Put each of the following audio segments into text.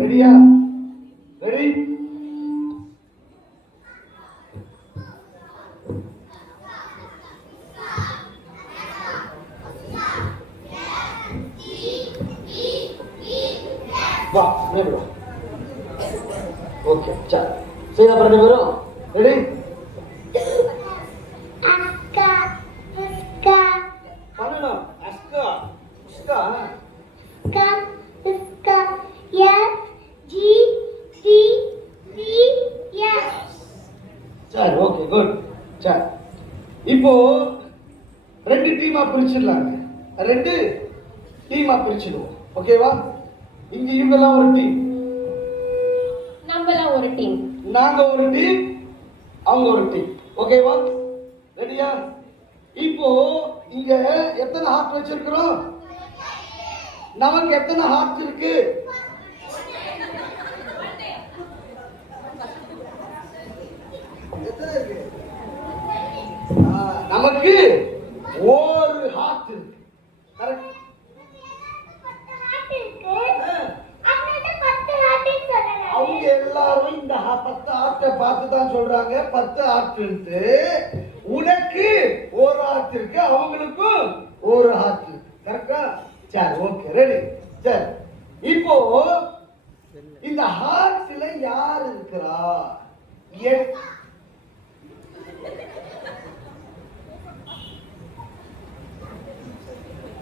ரெடியா? ரெடி? வா, நேரா. ஓகே, சரி. சரி, அப்புறம் ரெண்டு பேரும் ரெடி? அக்கா, அக்கா. பண்ணணும். அஸ்கா, உஸ்கா. அக்கா, அக்கா. S, G, D, D, S. சரி, ஓகே, குட். சரி. இப்போ ரெண்டு டீமா பிரிச்சிடலாங்க. ரெண்டு டீமா பிரிச்சிடுவோம். ஓகேவா? இங்க இவங்கெல்லாம் ஒரு டீம், நம்மலாம் ஒரு டீம், நாங்க ஒரு டீம், அவங்க ஒரு டீம். ஓகேவா? ரெடியா? இப்போ இங்க எத்தனை ஹார்ட் வச்சிருக்கிறோம்? நமக்கு எத்தனை ஹார்ட் இருக்கு? எத்தனை இருக்கு? நமக்கு ஒரு ஹார்ட் இருக்கு. கரெக்ட்? அவங்க எல்லாரும் இந்த 10 ஆட்டை பார்த்து தான் சொல்றாங்க 10 ஆட்டு. உனக்கு ஒரு ஆட்டு இருக்கு, அவங்களுக்கும் ஒரு ஆட்டு இருக்கு. கரெக்டா? சரி, ஓகே, ரெடி. சரி, இப்போ இந்த ஹார்ட்ல யார் இருக்கிறா?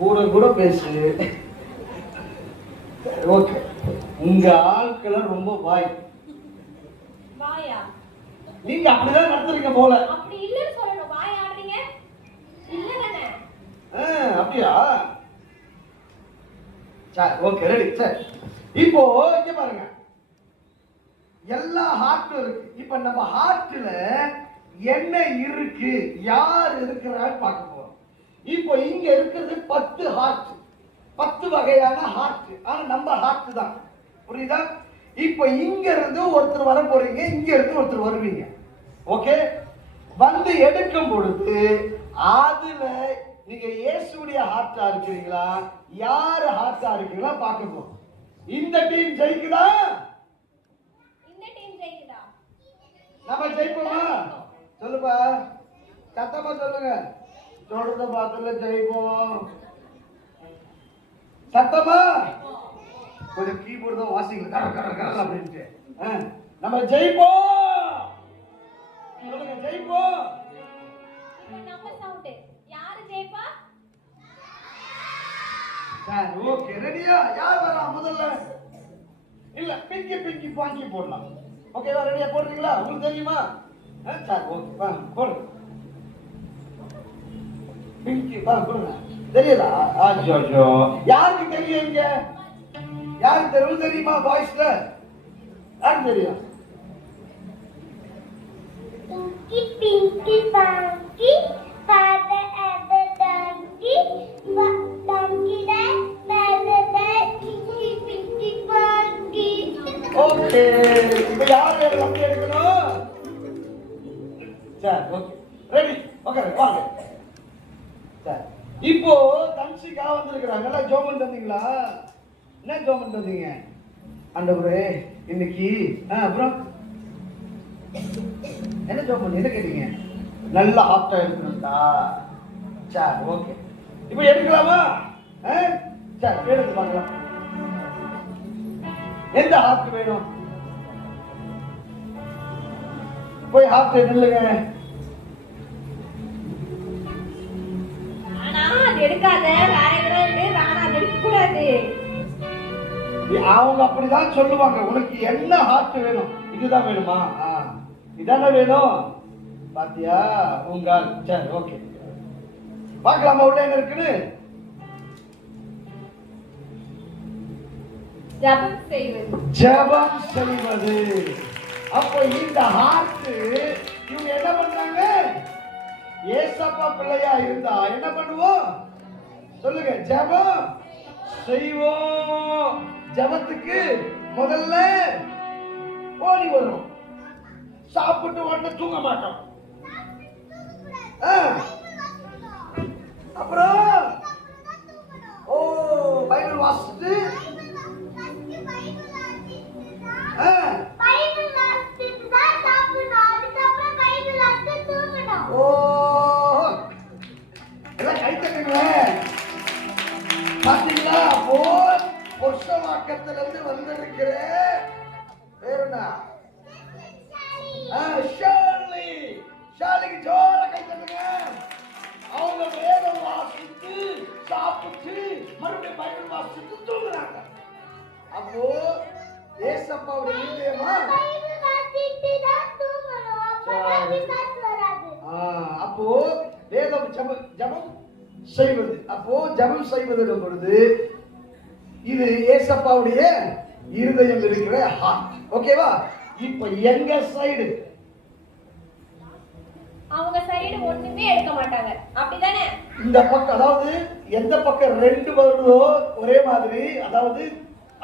கூட கூட பேசு. ஓகே, உங்க ஆட்களை ரொம்ப வாய். வாயா? நீங்க அப்படிதான் நடத்துறீங்க போல. அப்படி இல்லன்னு சொல்லணும். வாய் ஆடுறீங்க இல்ல தானே? அப்படியா? சரி, ஓகே, ரெடி. சரி, இப்போ இங்க பாருங்க, எல்லா ஹார்ட்டும் இருக்கு. இப்ப நம்ம ஹார்ட்ல என்ன இருக்கு, யார் இருக்கிறான்னு பார்க்க போறோம். இப்போ இங்க இருக்கிறது 10 ஹார்ட், 10 வகையான ஹார்ட். ஆனா நம்ம ஹார்ட் தான். புரியுதா? இப்போ இங்க இருந்து ஒருத்தர் வர போறீங்க, இங்க இருந்து ஒருத்தர் வருவீங்க. ஓகே? வந்து எடுக்கும் பொழுது அதுல நீங்க இயேசுடைய ஹார்ட்டா இருக்கிறீங்களா, யார் ஹார்ட்டா இருக்கீங்களா பார்க்க போறோம். இந்த டீம் ஜெயிக்குதா? இந்த டீம் ஜெயிக்குதா? நம்ம ஜெயிப்போமா? சொல்லுப்பா, சத்தமா சொல்லுங்க. சொல்றத பார்த்துல ஜெயிப்போம். சத்தமா கொஞ்சம் கீபோர்டு தான் வாசிக்கல, கர கர கர அப்படின்ட்டு. நம்ம ஜெயிப்போம். சொல்லுங்க, ஜெயிப்போம். இப்ப நம்ம சவுண்ட் யாரு ஜெயிப்பா? சரி, ஓகே, ரெடியா? யார் வரா முதல்ல? இல்ல, பிங்கி பிங்கி பாங்கி போடலாம். ஓகேவா? ரெடியா? போடுறீங்களா? உங்களுக்கு தெரியுமா? சரி, ஓகே, வாங்க போடுங்க. பிங்கி வாங்க போடுங்க. தெரியுதா? அச்சோ, யாருக்கு தெரியும்? இங்க யாருக்கு தெரியும்? தெரியுமா? பாய்ஸ்ல யாருக்கு தெரியும்? Pinky, pinky, punky, father ever donkey, donkey that, father that, pinky, pinky, punky. Okay, இப்போ யார் வேற லம்பி எடுக்கணும்? சரி, ஓகே, ரெடி. ஓகே, வாங்க. சரி, இப்போ தன்சிகா வந்திருக்கிறாங்க. எல்லாம் ஜோமன் தந்தீங்களா? என்ன ஜோமன் தந்தீங்க? ஆண்டவரே இன்னைக்கு அப்புறம் என்ன ஜோமன் என்ன கேட்டீங்க? நல்ல ஹார்ட்டா இருக்கணும்டா. சரி, ஓகே, இப்போ எடுக்கலாமா? சரி, எடுத்து பார்க்கலாம். எந்த ஹார்ட் வேணும்? போய் ஹார்ட் நில்லுங்க. ஆனா அது எடுக்காத, வேற எதாவது வேணா, அது எடுக்க கூடாது. அவங்க அப்படிதான் சொல்லுவாங்க. உனக்கு என்ன ஹார்ட் வேணும்? இதுதான் வேணுமா? இதானே வேணும். பாத்தியா உங்க? சரி, ஓகே, பார்க்கலாமா உள்ள என்ன இருக்குன்னு? ஜெபம் செய்வது. ஜெபம் செய்வது. அப்போ இந்த ஹார்ட் இவங்க என்ன பண்றாங்க? ஏசப்பா பிள்ளையா இருந்தா என்ன பண்ணுவோம்? சொல்லுங்க, ஜெபம் செய்வோம். ஜெபத்துக்கு முதல்ல ஓடி வரும். சாப்பிட்டு உடனே தூங்க மாட்டோம். அப்புறம் பைபிள் வாசிட்டு தட்டுங்களேன். பாத்தீங்களா? அப்போ பொருஷவாக்கத்துல இருந்து வந்திருக்கிற பேருனா ஷார்லி. ஷார்லிக்கு ஜோர கை தட்டுங்க. அவங்க வேதம் வாசித்து சாப்பிட்டு மறுபடியும் பைபிள் வாசித்து தூங்குறாங்க. அப்போ ஏசப்பாவுடைய இருதயமா அப்போ வேதம் ஜபம் செய்வது. அப்போ ஜபம் செய்வதிலும் பொழுது இது ஏசப்பாவுடைய இருதயம் இருக்கிற ஹார்ட். ஓகேவா? இப்ப எங்க சைடு அவங்க சைடு ஒண்ணுமே எடுக்க மாட்டாங்க, அப்படிதானே? இந்த பக்கம், அதாவது எந்த பக்கம் ரெண்டு வருதோ ஒரே மாதிரி, அதாவது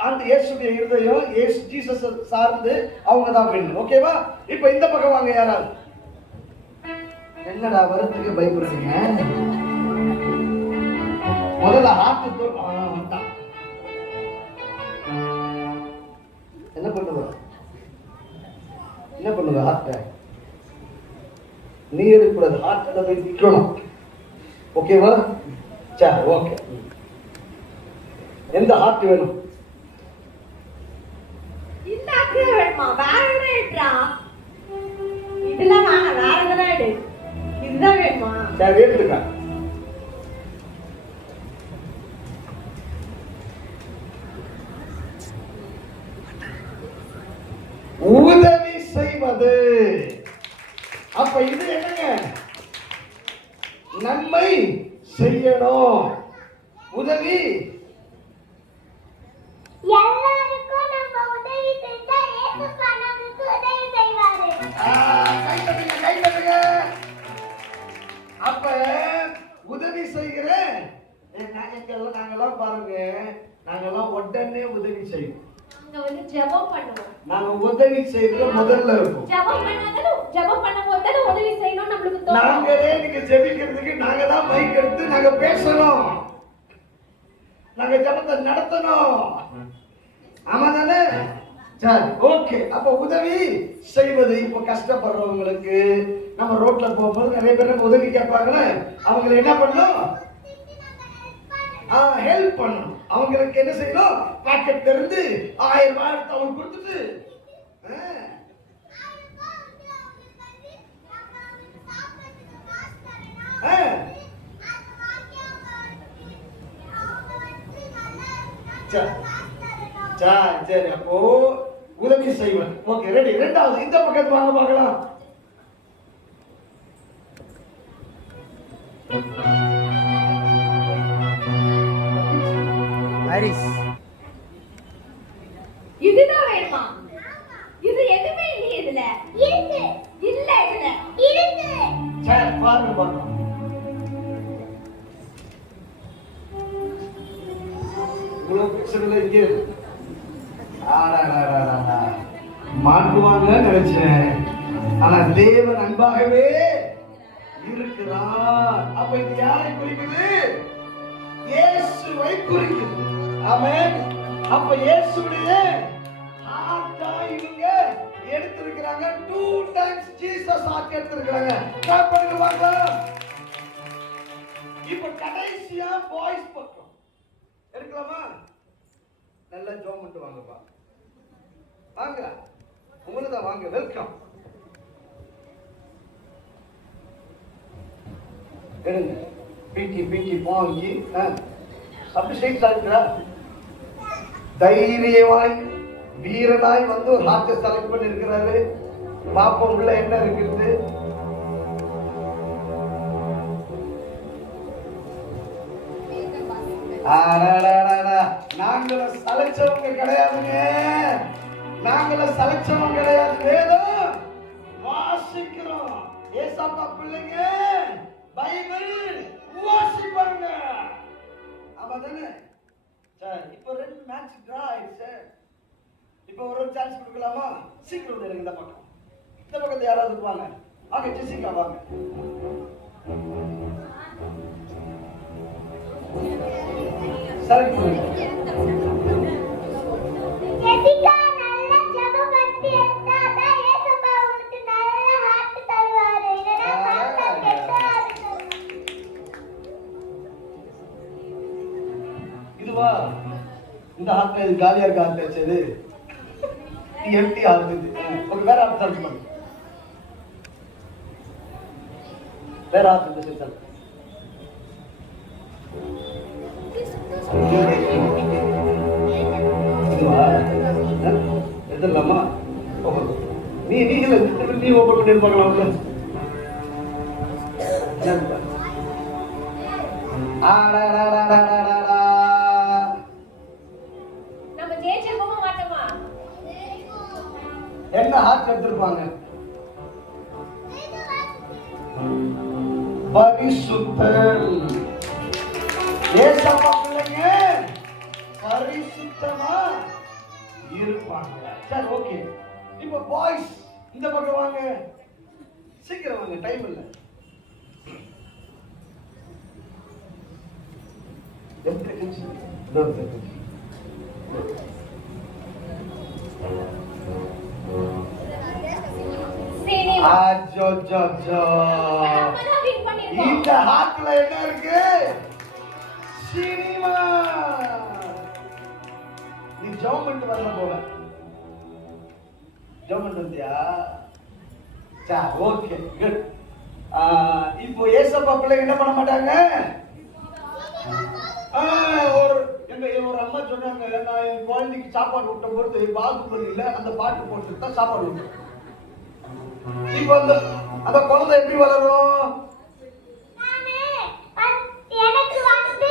ஆண்டு இயேசுடைய இருதயம் இயேசு ஜீசஸ் சார்ந்து அவங்க தான் வேணும். ஓகேவா? இப்ப இந்த பக்கம் வாங்க யாராவது. என்னடா வரதுக்கு பயப்படுறீங்க? முதல்ல ஹார்ட் வந்துட்டான். என்ன பண்ணுவ? என்ன பண்ணுவ? ஹார்ட்ட நீ எடுக்கூடாது. ஹார்ட்ட போய் நிக்கணும். ஓகேவா? சரி, ஓகே. எந்த ஹார்ட் வேணும்? இந்த ஆக்ரே வேணுமா? வேற என்ன எடுறா? இதெல்லாம் வேணாம், வேற எதனா எடு. இதுதான் வேணுமா? சரி, எடுத்துக்க. உதவி செய்வது. அப்ப இது என்னங்க? நன்மை செய்யணும். உதவி எல்லாருக்கும் நம்ம உதவி செஞ்சா ஏசப்பா நமக்கு உதவி செய்வாரு. கை தட்டுங்க. அப்ப உதவி செய்கிற நாங்கெல்லாம் பாருங்க, நாங்கெல்லாம் உடனே உதவி செய்வோம். நாங்க வந்து ஜெபம் பண்ணுவோம். நாங்க உதவி செய்யறது முதல்ல இருக்கும். ஜெபம் பண்ணும்போது தான உதவி செய்யணும் நமக்கு தோணும். நாங்களே நீங்க ஜெபிக்கிறதுக்கு நாங்க தான் மைக் எடுத்து நாங்க பேசணும். நாங்க ஜெபத்தை நடத்தணும். ஆமா தானே? சரி, ஓகே. அப்ப உதவி செய்வது. இப்ப கஷ்டப்படுறவங்களுக்கு நம்ம ரோட்ல போகும்போது நிறைய பேர் நம்ம உதவி கேட்பாங்களே, அவங்களை என்ன பண்ணணும்? ஹெல்ப் பண்ணணும். அவங்களுக்கு என்ன செய்யணும்? பாக்கெட் திறந்து 1000 ரூபாய் எடுத்து அவங்க கொடுத்துட்டு சரி, அப்போ உதவி செய்வேன். Okay, ready. ரெண்டாவது இந்த பக்கத்து வாங்க பார்க்கலாம். ஹரிஸ், இதுதான் வேணுமா? இது எதுவுமே இல்லையே இதுல. இருக்கு. இல்ல இதுல இருக்கு. சரி, பாருங்க பார்க்கலாம். இவ்வளவு பிக்சர்ல இங்கே மாட்டுவாங்க நினைச்சேன். ஆனா தேவன் அன்பாகவே இருக்கிறார். அப்ப இது யாரை குறிக்குது? இயேசுவை குறிக்குது. ஆமென். அப்ப இயேசுடைய ஹார்ட்டா இவங்க எடுத்திருக்கிறாங்க. 2 டைம்ஸ் ஜீசஸ் ஹார்ட் எடுத்திருக்கிறாங்க. கிளாப் பண்ணுங்க பார்க்கலாம். இப்ப கடைசியா பாய்ஸ் பக்கம் எடுக்கலாமா? நல்லா ஜோம் பண்ணிட்டு வாங்கப்பா. வாங்க, உங்களுக்கு தான் வாங்க. வெல்கம். எடுங்க. பிடி வாங்கி அப்படி செய்யா தைரியமாய் வீரனாய் வந்து ஒரு ஹார்ட்டை செலக்ட் பண்ணி இருக்கிறாரு. பாப்போம் உள்ள என்ன இருக்குது. நாங்கள சலைச்சவங்க கிடையாதுங்க. நாங்கள சலைச்சவங்க கிடையாது. வேதம் வாசிக்கிறோம். ஏசாப்பா பிள்ளைங்க பைபிள் வாசிப்பாங்க. அவதானே? சரி, இப்போ 2 மேட்ச் டிரா ஆயிடுச்சு. இப்போ ஒரு சான்ஸ் கொடுக்கலாமா? சீக்கிரம் எனக்கு இந்த பக்கம். இந்த பக்கத்துல யாராவது வாங்க. வாங்க ஜெசிகா வாங்க. சரி ஜெசிகா நல்ல ஜெபம் பண்ணி எடுத்தாதா ஏசப்பா உங்களுக்கு நல்ல ஹார்ட் தருவாரு. இல்லனா ஹார்ட் கெட்டாது. சுத்துவா இந்த ஹார்ட்ல இது காலியா இருக்க ஹார்ட் சரி எம்டி ஆகுது ஓகே வேற ஹார்ட் சர்ச் பண்ணு வேற ஹார்ட் சர்ச் பண்ணு எதிரலாமா நீ ஓபன் பண்ணி பார்க்கலாம் நம்ம ஜெயிச்சிருக்கோமா மாட்டோமா? என்ன ஹார்ட் எடுத்திருப்பாங்க பரிசுத்தம் ஏசப்பா பிள்ளைங்க பரிசுத்தமா இருப்பாங்க சரி ஓகே இப்போ பாய்ஸ் இந்த பக்கம் வாங்க சீக்கிரம் வாங்க டைம் இல்ல எப்படி சினிமா ஆஜோ ஜோ ஜோ நம்மதான் வின் பண்ணிருக்கோம். இந்த ஹார்ட்ல என்ன இருக்கு சினிமா நீ ஜெர்மன் வரல போல ஜெர்மன் வந்தியா சா ஓகே குட் இப்போ ஏசப்பா பிள்ளைங்க என்ன பண்ண மாட்டாங்க ஒரு அம்மா சொன்னாங்க நான் என் குழந்தைக்கு சாப்பாடு விட்ட பொறுத்து பாகுபலியில அந்த பாட்டு போட்டு தான் சாப்பாடு விட்டேன் இப்போ அந்த குழந்தை எப்படி வளரும் எனக்கு வந்து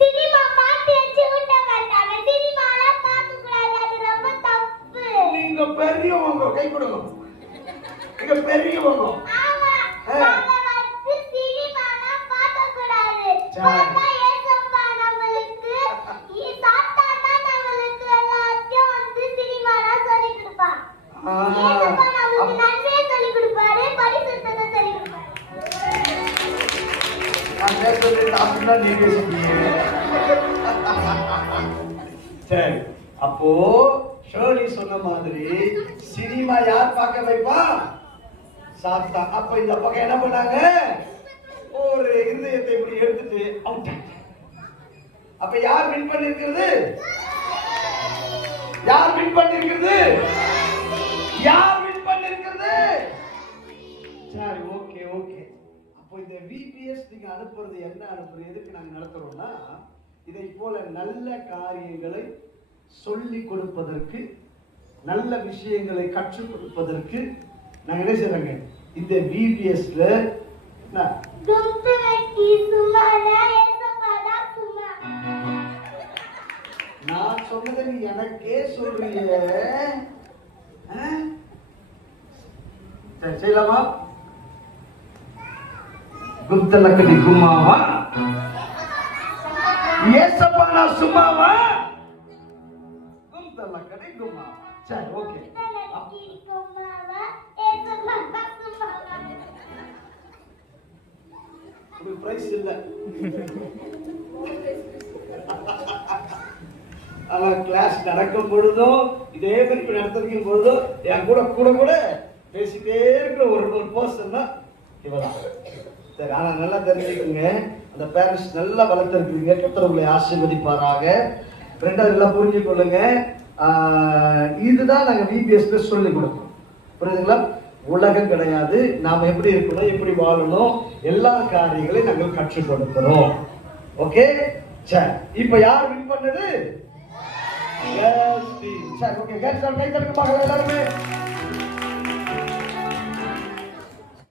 சினிமா பார்த்து வச்சு விட்ட மாட்டாங்க சினிமாலாம் பார்க்க கூடாது அது ரொம்ப தப்பு நீங்க பெரியவங்க கை கொடுங்க நீங்க பெரியவங்க ஆமா நாம வந்து சினிமாலாம் பார்க்க கூடாது பார்த்தா ஏசப்பா நம்மளுக்கு சாத்தானா நம்மளுக்கு எல்லாத்தையும் வந்து சினிமாலாம் சொல்லி கொடுப்பான் ஏசப்பா நம்மளுக்கு நன்மையை சொல்லி கொடுப்பாரு பரிசுத்தத்தை சொல்லி கொடுப்பாரு சரி அப்போ ஷேர்லி சொன்ன மாதிரி சினிமா யார் பார்க்க வைப்பா சாத்தா அப்ப இந்த பக்கம் என்ன பண்ணாங்க ஒரு இருதயத்தை இப்படி எடுத்துட்டு அவுட் அப்ப யார் வின் பண்ணிருக்கிறது யார் வின் பண்ணிருக்கிறது யார் வின் பண்ணிருக்கிறது சரி ஓகே ஓகே அப்போ இந்த விபிஎஸ் நீங்க அனுப்புறது என்ன அனுப்புறது எதுக்கு நாங்க நடத்துறோம்னா இதை போல நல்ல காரியங்களை சொல்லி கொடுப்பதற்கு நல்ல விஷயங்களை கற்றுக் கொடுப்பதற்கு நாங்க என்ன செய்யறோங்க இந்த விபிஎஸ்ல நான் சொன்னதை நீ எனக்கே சொல்றீங்க செய்யலாமா குப்தலக்கடி கும்மாவா ஏசப்பா நான் சும்மாவா குப்தலக்கடி கும்மாவா சரி ஓகே ஒரு பிரைஸ் இல்ல ஆனா கிளாஸ் நடக்கும் பொழுதும் இதே மாதிரி நடத்திருக்கும் பொழுதும் என் கூட கூட கூட பேசிட்டே இருக்கிற ஒரு பர்சன் தான் இவதான் சரி ஆனா நல்லா தெரிஞ்சுக்கோங்க அந்த பேரண்ட்ஸ் நல்லா வளர்த்துருக்கீங்க கர்த்தர் உங்களை ஆசீர்வதிப்பாராக ரெண்டாவது எல்லாம் புரிஞ்சு கொள்ளுங்க இதுதான் நாங்க விபிஎஸ்ல சொல்லி கொடுப்போம் புரியுதுங்களா உலகம் கிடையாது நாம எப்படி இருக்கணும் எப்படி வாழணும் எல்லா காரியங்களையும் நாங்கள் கற்றுக் கொடுக்கிறோம் ஓகே சரி இப்ப யார் வின் பண்ணது சரி ஓகே கேட்ஸ் கை தட்டுங்க பார்க்கலாம் எல்லாருமே